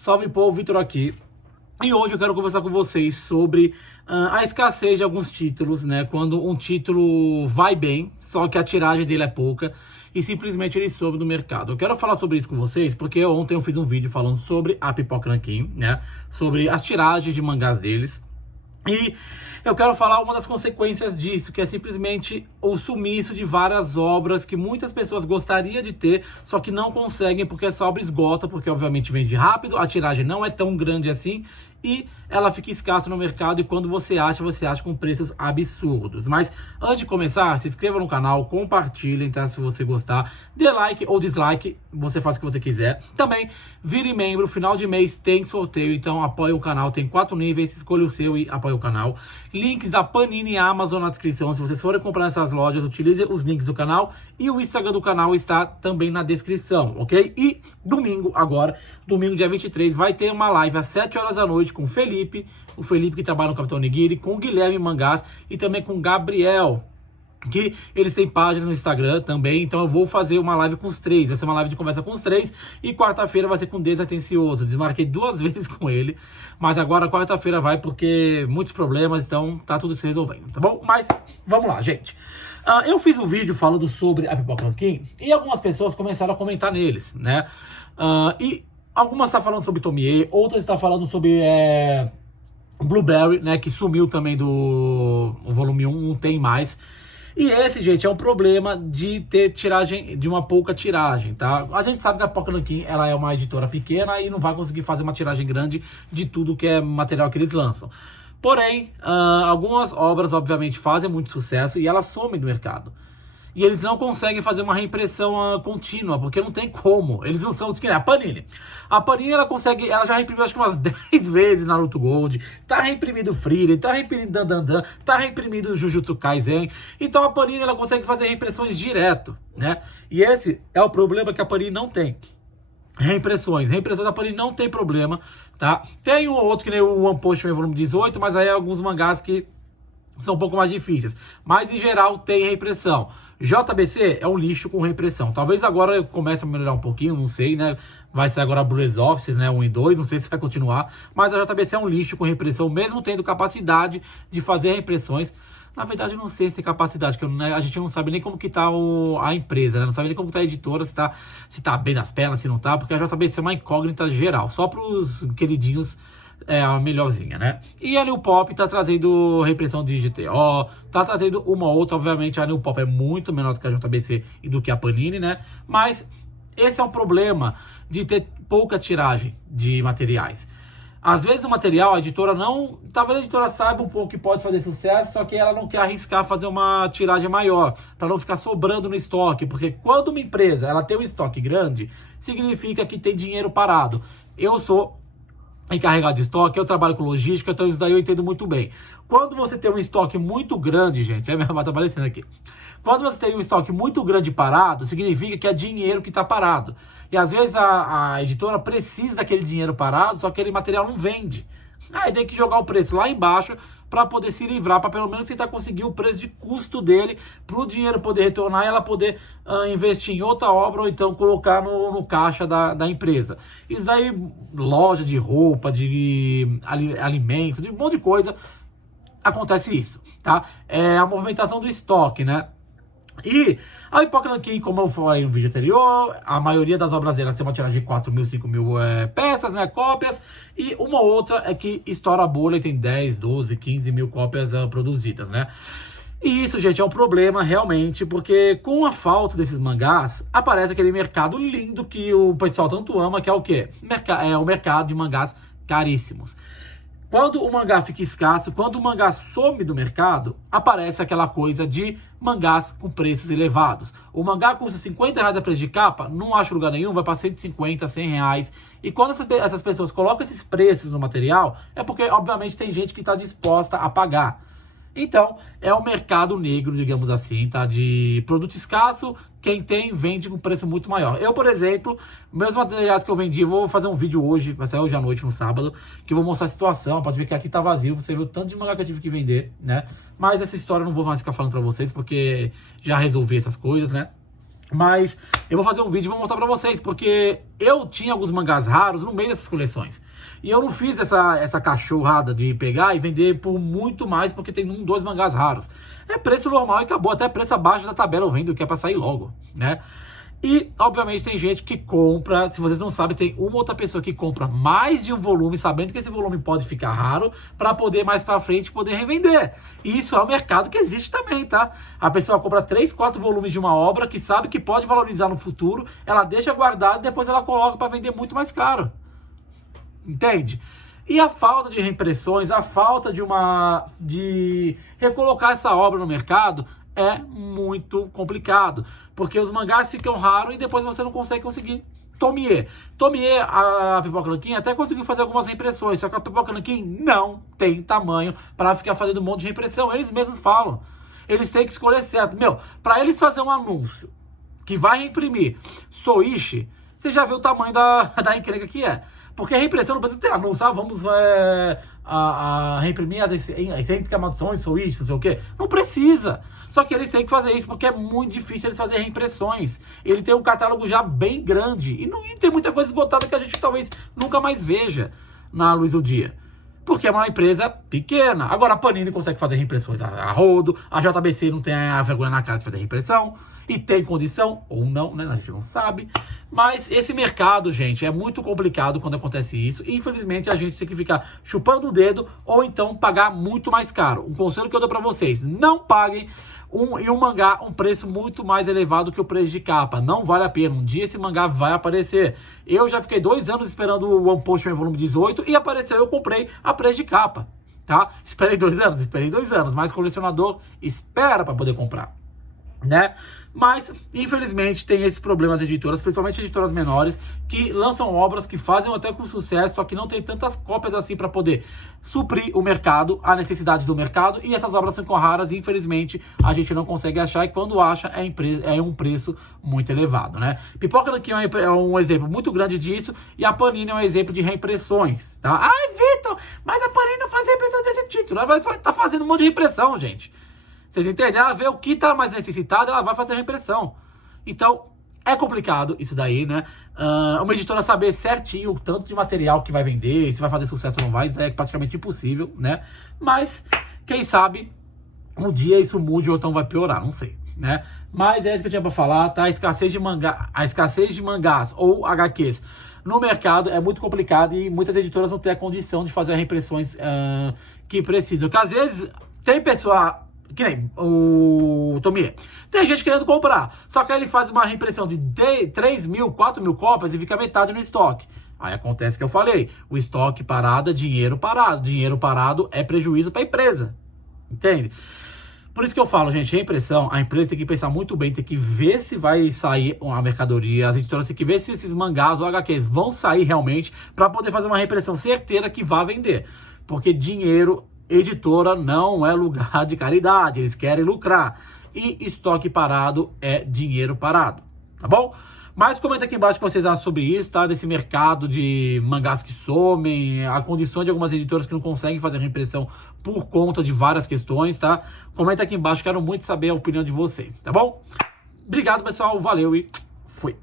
Salve povo, Vitor aqui. E hoje eu quero conversar com vocês sobre a escassez de alguns títulos, né? Quando um título vai bem, só que a tiragem dele é pouca e simplesmente ele sobe do mercado. Eu quero falar sobre isso com vocês porque ontem eu fiz um vídeo falando sobre a Pipoca Nanquim, né? Sobre as tiragens de mangás deles. E eu quero falar uma das consequências disso, que é simplesmente o sumiço de várias obras que muitas pessoas gostariam de ter, só que não conseguem porque essa obra esgota, porque obviamente vende rápido, a tiragem não é tão grande assim e ela fica escassa no mercado e quando você acha com preços absurdos. Mas antes de começar, se inscreva no canal, compartilhem, tá? Se você gostar, dê like ou dislike, você faz o que você quiser. Também vire membro, final de mês tem sorteio, então apoie o canal, tem 4 níveis, escolha o seu e apoie o canal. Links da Panini e Amazon na descrição, se vocês forem comprar nessas lojas, utilize os links do canal e o Instagram do canal está também na descrição, ok? E domingo agora, domingo dia 23, vai ter uma live às 7 horas da noite com o Felipe que trabalha no Capitão Nigiri, com o Guilherme Mangás e também com o Gabriel, que eles têm página no Instagram também, então eu vou fazer uma live com os três, vai ser uma live de conversa com os três, e quarta-feira vai ser com o Desatencioso. Desmarquei 2 vezes com ele, mas agora quarta-feira vai porque muitos problemas, então tá tudo se resolvendo, tá bom? Mas vamos lá, gente. Eu fiz um vídeo falando sobre a Pipoca Nanquim e algumas pessoas começaram a comentar neles, né? E algumas estão falando sobre Tomie, outras estão falando sobre Blueberry, né, que sumiu também do volume 1, não tem mais. E esse, gente, é um problema de ter tiragem, de uma pouca tiragem, tá? A gente sabe que a Pipoca Nanquim, ela é uma editora pequena e não vai conseguir fazer uma tiragem grande de tudo que é material que eles lançam. Porém, algumas obras, obviamente, fazem muito sucesso e elas somem do mercado. E eles não conseguem fazer uma reimpressão contínua, porque não tem como. Eles não são... A Panini. A Panini, ela consegue... Ela já reimprimiu, acho que umas 10 vezes Naruto Gold. Tá reimprimindo Frieren, tá reimprimindo Dandandan, tá reimprimindo Jujutsu Kaisen. Então a Panini, ela consegue fazer reimpressões direto, né? E esse é o problema que a Panini não tem. Reimpressões da Panini não tem problema, tá? Tem um ou outro, que nem o One Punch Man volume 18, mas aí é alguns mangás que são um pouco mais difíceis. Mas, em geral, tem reimpressão. JBC é um lixo com reimpressão. Talvez agora comece a melhorar um pouquinho, não sei, né? Vai ser agora a Blues Office, né? 1 e 2, não sei se vai continuar. Mas a JBC é um lixo com reimpressão, mesmo tendo capacidade de fazer reimpressões. Na verdade, eu não sei se tem capacidade, porque a gente não sabe nem como que tá a empresa, né? Não sabe nem como que tá a editora, se tá bem nas pernas, se não tá, porque a JBC é uma incógnita geral. Só pros queridinhos é a melhorzinha, né? E a New Pop tá trazendo reimpressão de GTO, tá trazendo uma outra, obviamente a New Pop é muito menor do que a JBC e do que a Panini, né? Mas esse é um problema de ter pouca tiragem de materiais. Às vezes o material, a editora não... Talvez a editora saiba um pouco que pode fazer sucesso, só que ela não quer arriscar fazer uma tiragem maior, para não ficar sobrando no estoque. Porque quando uma empresa ela tem um estoque grande, significa que tem dinheiro parado. Eu sou encarregado de estoque, eu trabalho com logística, então isso daí eu entendo muito bem. Quando você tem um estoque muito grande, gente, minha mãe tá aparecendo aqui. Quando você tem um estoque muito grande parado, significa que é dinheiro que está parado. E às vezes a editora precisa daquele dinheiro parado, só que aquele material não vende. Aí tem que jogar o preço lá embaixo para poder se livrar, para pelo menos tentar conseguir o preço de custo dele, para o dinheiro poder retornar e ela poder investir em outra obra ou então colocar no caixa da empresa. Isso aí, loja de roupa, de alimento, de um monte de coisa, acontece isso, tá? É a movimentação do estoque, né? E a Pipoca Nanquim, como eu falei no vídeo anterior, a maioria das obras delas tem uma tiragem de 4 mil, 5 mil peças, né, cópias, e uma outra é que estoura a bolha e tem 10, 12, 15 mil cópias produzidas, né. E isso, gente, é um problema realmente, porque com a falta desses mangás, aparece aquele mercado lindo que o pessoal tanto ama, que é o quê? É o mercado de mangás caríssimos. Quando o mangá fica escasso, quando o mangá some do mercado, aparece aquela coisa de mangás com preços elevados. O mangá custa 50 reais a preço de capa, não acho lugar nenhum, vai para 150, 100 reais. E quando essas pessoas colocam esses preços no material, é porque, obviamente, tem gente que está disposta a pagar. Então, é um mercado negro, digamos assim, tá? De produto escasso, quem tem, vende com preço muito maior. Eu, por exemplo, meus materiais que eu vendi, vou fazer um vídeo hoje, vai sair hoje à noite, no sábado, que eu vou mostrar a situação. Pode ver que aqui tá vazio, você viu o tanto de mangá que eu tive que vender, né? Mas essa história eu não vou mais ficar falando pra vocês, porque já resolvi essas coisas, né? Mas eu vou fazer um vídeo e vou mostrar pra vocês, porque eu tinha alguns mangás raros no meio dessas coleções. E eu não fiz essa cachorrada de pegar e vender por muito mais, porque tem dois mangás raros. É preço normal e acabou, até preço abaixo da tabela eu vendo, que é pra sair logo, né? E, obviamente, tem gente que compra, se vocês não sabem, tem uma outra pessoa que compra mais de um volume, sabendo que esse volume pode ficar raro, para poder mais pra frente poder revender. E isso é um mercado que existe também, tá? A pessoa compra 3, 4 volumes de uma obra que sabe que pode valorizar no futuro, ela deixa guardado e depois ela coloca para vender muito mais caro. Entende? E a falta de reimpressões, a falta de recolocar essa obra no mercado é muito complicado, porque os mangás ficam raros e depois você não consegue conseguir. Tomie, a Pipoca Nanquim até conseguiu fazer algumas reimpressões, só que a Pipoca Nanquim não tem tamanho para ficar fazendo um monte de reimpressão. Eles mesmos falam. Eles têm que escolher certo. Para eles fazer um anúncio que vai reimprimir Soichi, você já viu o tamanho da encrenca que é. Porque a reimpressão não precisa ter anúncio, vamos reimprimir as excêntricas Soichi, não sei o quê. Não precisa. Só que eles têm que fazer isso porque é muito difícil eles fazerem reimpressões. Ele tem um catálogo já bem grande e não tem muita coisa esgotada que a gente talvez nunca mais veja na luz do dia. Porque é uma empresa pequena. Agora a Panini consegue fazer reimpressões a rodo, a JBC não tem a vergonha na cara de fazer reimpressão, e tem condição, ou não, né? A gente não sabe. Mas esse mercado, gente, é muito complicado quando acontece isso. E, infelizmente, a gente tem que ficar chupando o dedo ou então pagar muito mais caro. Um conselho que eu dou pra vocês: não paguem em um mangá um preço muito mais elevado que o preço de capa. Não vale a pena. Um dia esse mangá vai aparecer. Eu já fiquei 2 anos esperando o One Punch Man volume 18 e apareceu, eu comprei a preço de capa. Tá? Esperei 2 anos, mas colecionador espera para poder comprar, né? Mas, infelizmente, tem esses problemas editoras, principalmente editoras menores, que lançam obras que fazem até com sucesso, só que não tem tantas cópias assim para poder suprir o mercado, a necessidade do mercado, e essas obras são raras e, infelizmente, a gente não consegue achar, e quando acha, é um preço muito elevado, né? Pipoca Nanquim é um exemplo muito grande disso, e a Panini é um exemplo de reimpressões, tá? Ai, Vitor, mas a Panini não faz reimpressão desse título, ela vai estar fazendo um monte de reimpressão, gente. Vocês entendem? Ela vê o que está mais necessitado, ela vai fazer a reimpressão. Então, é complicado isso daí, né? Uma editora saber certinho o tanto de material que vai vender, se vai fazer sucesso ou não vai, isso é praticamente impossível, né? Mas, quem sabe, um dia isso mude ou então vai piorar, não sei, né? Mas é isso que eu tinha pra falar, tá? A escassez de mangás ou HQs no mercado é muito complicado e muitas editoras não têm a condição de fazer as reimpressões que precisam. Porque às vezes tem pessoa... Que nem o Tomie. Tem gente querendo comprar. Só que aí ele faz uma reimpressão de 3 mil, 4 mil cópias e fica metade no estoque. Aí acontece que eu falei. O estoque parado é dinheiro parado. Dinheiro parado é prejuízo para a empresa. Entende? Por isso que eu falo, gente, reimpressão, a empresa tem que pensar muito bem, tem que ver se vai sair a mercadoria, as editoras têm que ver se esses mangás ou HQs vão sair realmente para poder fazer uma reimpressão certeira que vá vender. Porque dinheiro... Editora não é lugar de caridade, eles querem lucrar. E estoque parado é dinheiro parado, tá bom? Mas comenta aqui embaixo o que vocês acham sobre isso, tá? Desse mercado de mangás que somem, a condição de algumas editoras que não conseguem fazer reimpressão por conta de várias questões, tá? Comenta aqui embaixo, quero muito saber a opinião de vocês, tá bom? Obrigado, pessoal, valeu e fui!